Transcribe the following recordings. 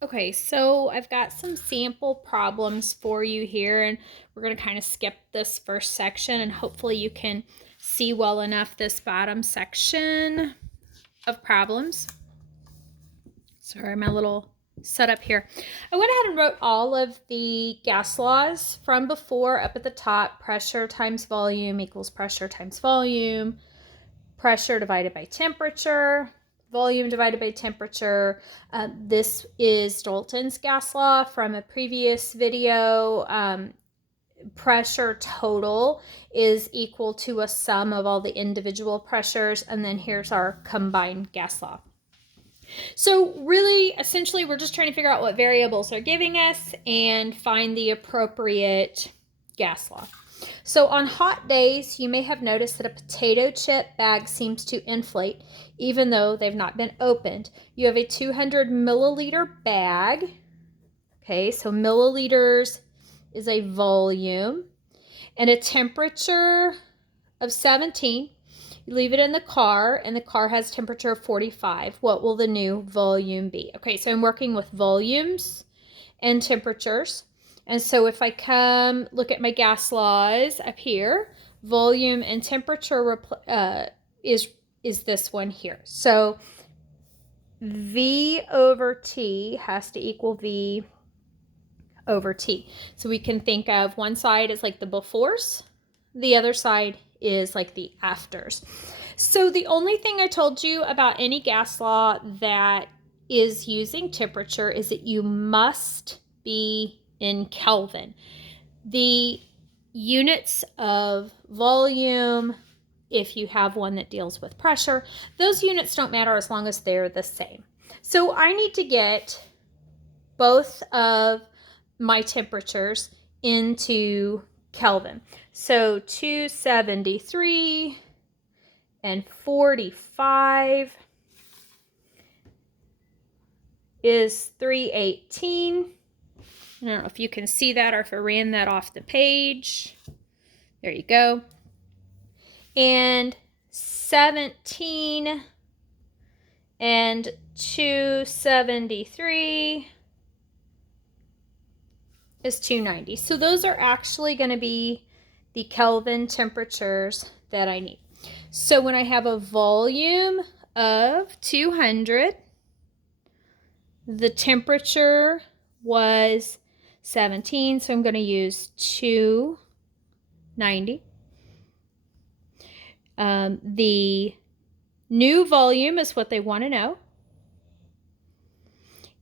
Okay, so I've got some sample problems for you here, and we're going to kind of skip this first section, and hopefully you can see well enough this bottom section of problems. Sorry, my little setup here. I went ahead and wrote all of the gas laws from before up at the top. Pressure times volume equals pressure times volume. Pressure divided by temperature. Volume divided by temperature. This is Dalton's gas law from a previous video. Pressure total is equal to a sum of all the individual pressures. And then here's our combined gas law. So really, essentially, we're just trying to figure out what variables are giving us and find the appropriate gas law. So on hot days, you may have noticed that a potato chip bag seems to inflate, even though they've not been opened. You have a 200 milliliter bag. Okay, so milliliters is a volume, and a temperature of 17. You leave it in the car, and the car has temperature of 45. What will the new volume be? Okay, so I'm working with volumes and temperatures. And so if I come look at my gas laws up here, volume and temperature is this one here. So V over T has to equal V over T. So we can think of one side as like the befores, the other side is like the afters. So the only thing I told you about any gas law that is using temperature is that you must be in Kelvin. The units of volume, if you have one that deals with pressure, those units don't matter as long as they're the same. So I need to get both of my temperatures into Kelvin. So 273 and 45 is 318. I don't know if you can see that or if I ran that off the page. There you go. And 17 and 273 is 290. So those are actually going to be the Kelvin temperatures that I need. So when I have a volume of 200, the temperature was 17, so I'm going to use 290. The new volume is what they want to know.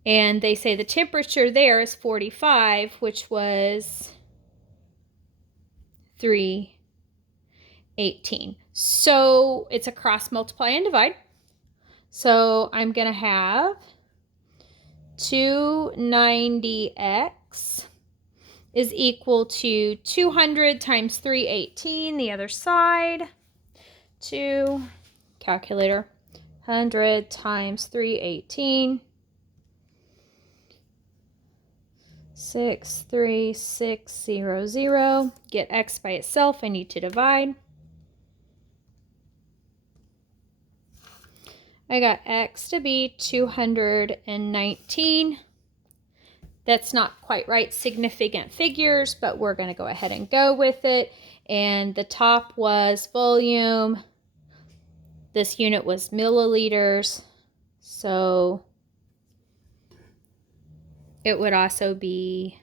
And they say the temperature there is 45, which was 318. So it's a cross multiply and divide. So I'm going to have 290x is equal to 200 times 318, the other side. 2, calculator, 100 times 318. 63600. Get x by itself, I need to divide. I got x to be 219. That's not quite right, significant figures, but we're going to go ahead and go with it. And the top was volume. This unit was milliliters. So it would also be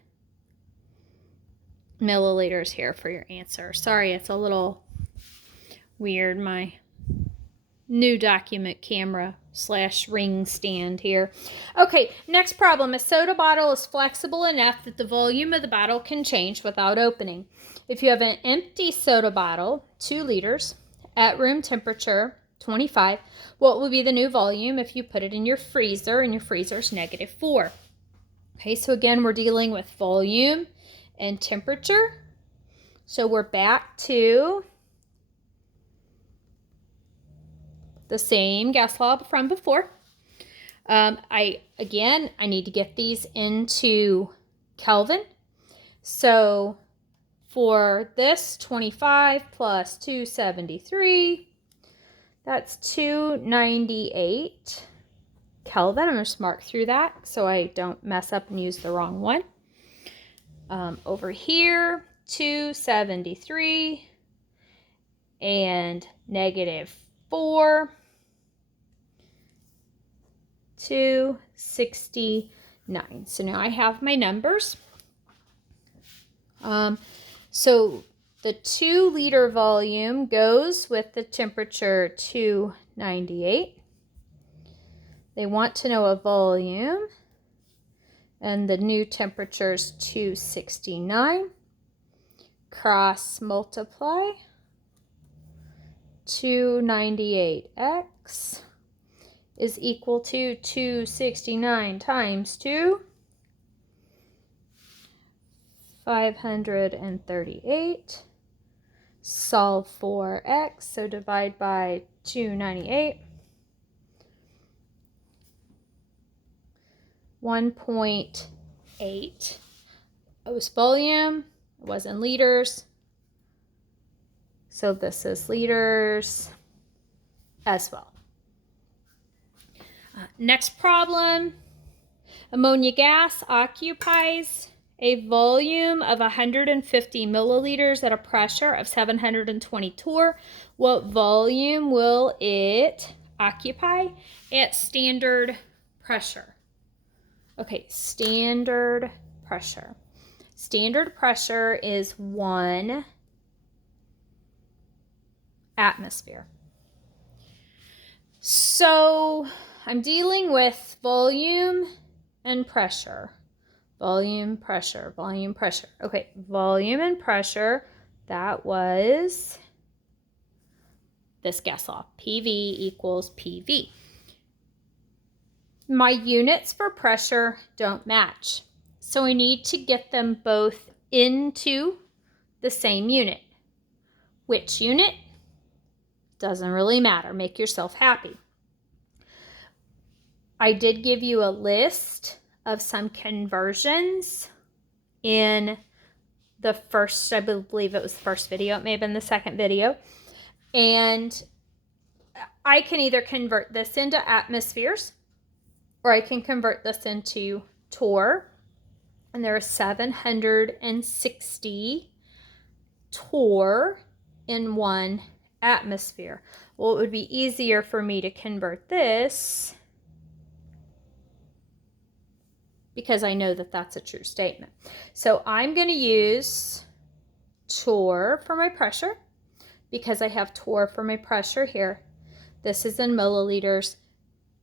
milliliters here for your answer. Sorry, it's a little weird. My new document camera / ring stand here. Okay, next problem. A soda bottle is flexible enough that the volume of the bottle can change without opening. If you have an empty soda bottle, 2 liters, at room temperature, 25, what will be the new volume if you put it in your freezer, and your freezer is -4? Okay, so again, we're dealing with volume and temperature. So we're back to the same gas law from before. I need to get these into Kelvin. So for this, 25 plus 273, that's 298. Kelvin. I'm going to mark through that so I don't mess up and use the wrong one. Over here, 273 and -4, 269. So now I have my numbers. So the 2-liter volume goes with the temperature 298. They want to know a volume, and the new temperature is 269. Cross multiply. 298x is equal to 269 times 2. 538. Solve for x, so divide by 298. 1.8. It was volume, it was in liters. So this is liters as well. Next problem. Ammonia gas occupies a volume of 150 milliliters at a pressure of 720 torr. What volume will it occupy at standard pressure? Okay, standard pressure. Standard pressure is 1 atmosphere. So I'm dealing with volume and pressure. Volume, pressure, volume, pressure. Okay, volume and pressure, that was this gas law. PV equals PV. My units for pressure don't match. So I need to get them both into the same unit. Which unit? Doesn't really matter. Make yourself happy. I did give you a list of some conversions in the first, I believe it was the first video, it may have been the second video. And I can either convert this into atmospheres or I can convert this into torr. And there are 760 torr in 1 atmosphere. Well, it would be easier for me to convert this because I know that that's a true statement. So I'm going to use torr for my pressure because I have torr for my pressure here. This is in milliliters,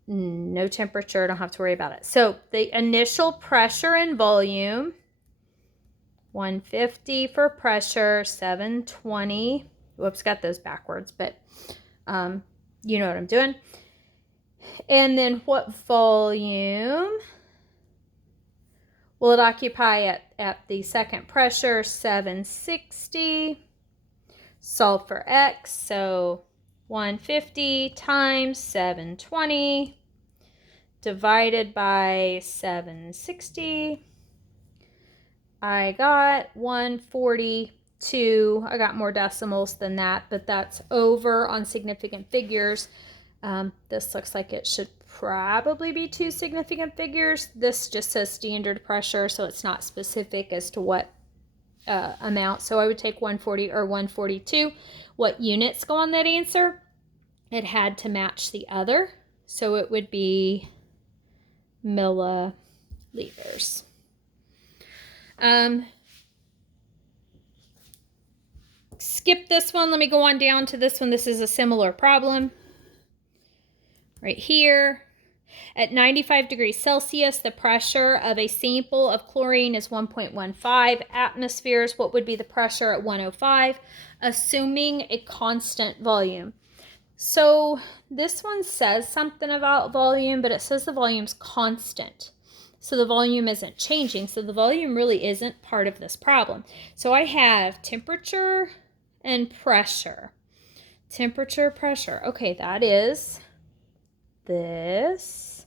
no temperature, don't have to worry about it. So the initial pressure and volume, 150 for pressure, 720. Whoops, got those backwards, but you know what I'm doing. And then what volume will it occupy at the second pressure? 760. Solve for x, so 150 times 720 divided by 760. I got 142. I got more decimals than that, but that's over on significant figures. This looks like it should probably be 2 significant figures. This just says standard pressure, so it's not specific as to what amount. So I would take 140 or 142. What units go on that answer? It had to match the other, so it would be milliliters. Skip this one. Let me go on down to this one. This is a similar problem. Right here. At 95 degrees Celsius, the pressure of a sample of chlorine is 1.15 atmospheres. What would be the pressure at 105, assuming a constant volume? So this one says something about volume, but it says the volume's constant. So the volume isn't changing. So the volume really isn't part of this problem. So I have temperature and pressure. Temperature, pressure. Okay, that is this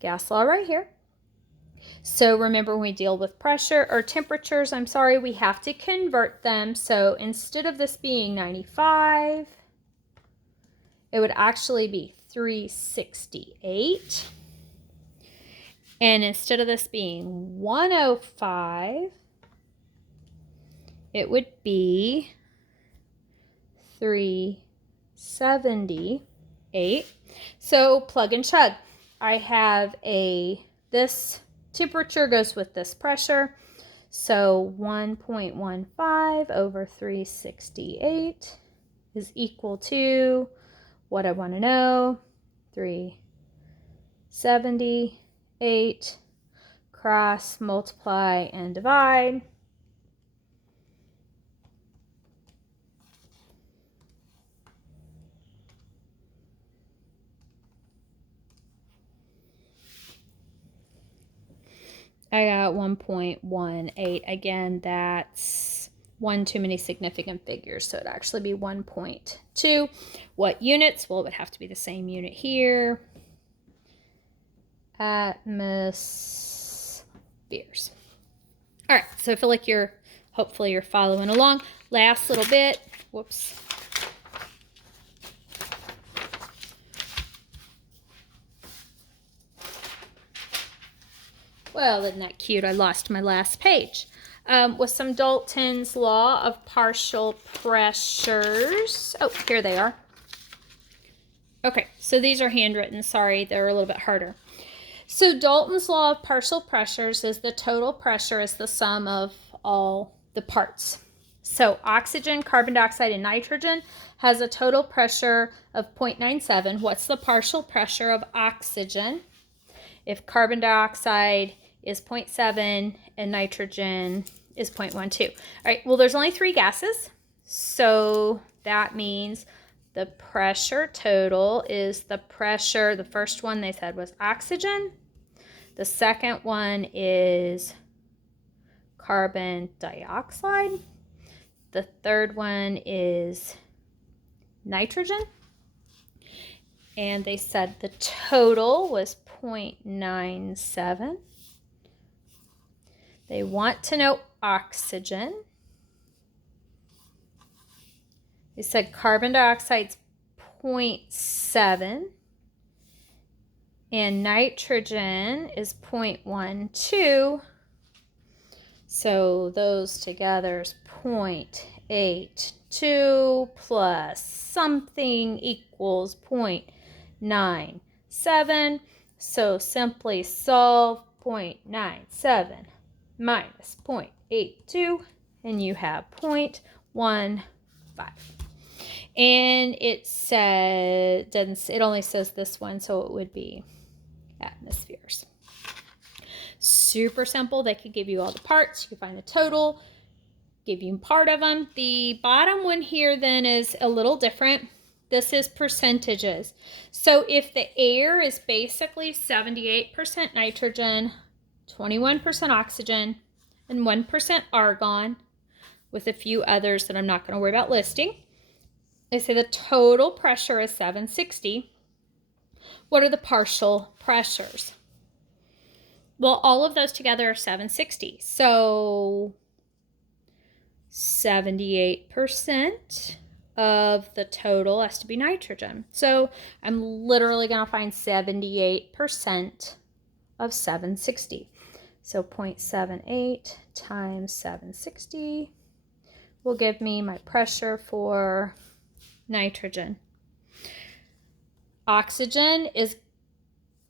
gas law right here. So remember, when we deal with pressure or temperatures, we have to convert them. So instead of this being 95, it would actually be 368. And instead of this being 105, it would be 378. So plug and chug. I have this temperature goes with this pressure. So 1.15 over 368 is equal to what I want to know, 378, cross, multiply, and divide. I got 1.18. Again, that's one too many significant figures, so it'd actually be 1.2. What units? Well, it would have to be the same unit here. Atmospheres. All right, so I feel like hopefully you're following along. Last little bit. Whoops. Well, isn't that cute? I lost my last page. With some Dalton's law of partial pressures. Oh, here they are. Okay, so these are handwritten. Sorry, they're a little bit harder. So Dalton's law of partial pressures is the total pressure is the sum of all the parts. So oxygen, carbon dioxide, and nitrogen has a total pressure of 0.97. What's the partial pressure of oxygen? If carbon dioxide is 0.7 and nitrogen is 0.12. All right, well, there's only 3 gases. So that means the pressure total is the pressure. The first one they said was oxygen. The second one is carbon dioxide. The third one is nitrogen. And they said the total was 0.97. They want to know oxygen. They said carbon dioxide's 0.7 and nitrogen is 0.12. So those together is 0.82 plus something equals 0.97. So simply solve 0.97 minus 0.82 and you have 0.15. And it only says this one, so it would be atmospheres. Super simple. They could give you all the parts. You can find the total, give you part of them. The bottom one here then is a little different. This is percentages. So if the air is basically 78% nitrogen, 21% oxygen, and 1% argon, with a few others that I'm not going to worry about listing, they say the total pressure is 760. What are the partial pressures? Well, all of those together are 760. So 78% of the total has to be nitrogen. So I'm literally going to find 78% of 760. So 0.78 times 760 will give me my pressure for nitrogen. Oxygen is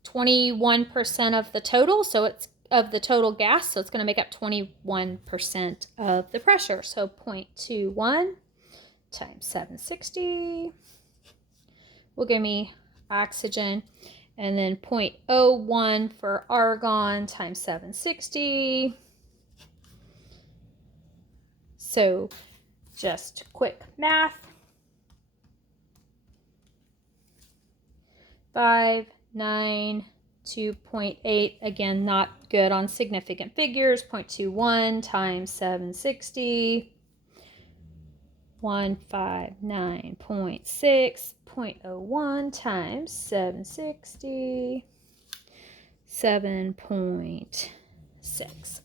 21% of the total, so it's of the total gas, so it's going to make up 21% of the pressure. So 0.21 times 760 will give me oxygen, and then 0.01 for argon times 760. So just quick math. 5, 9, 2.8. Again, not good on significant figures. 0.21 times 760. 159.6. 0.01 times 760. 7.6.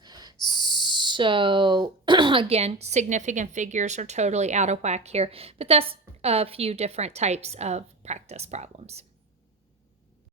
So again, significant figures are totally out of whack here, but that's a few different types of practice problems.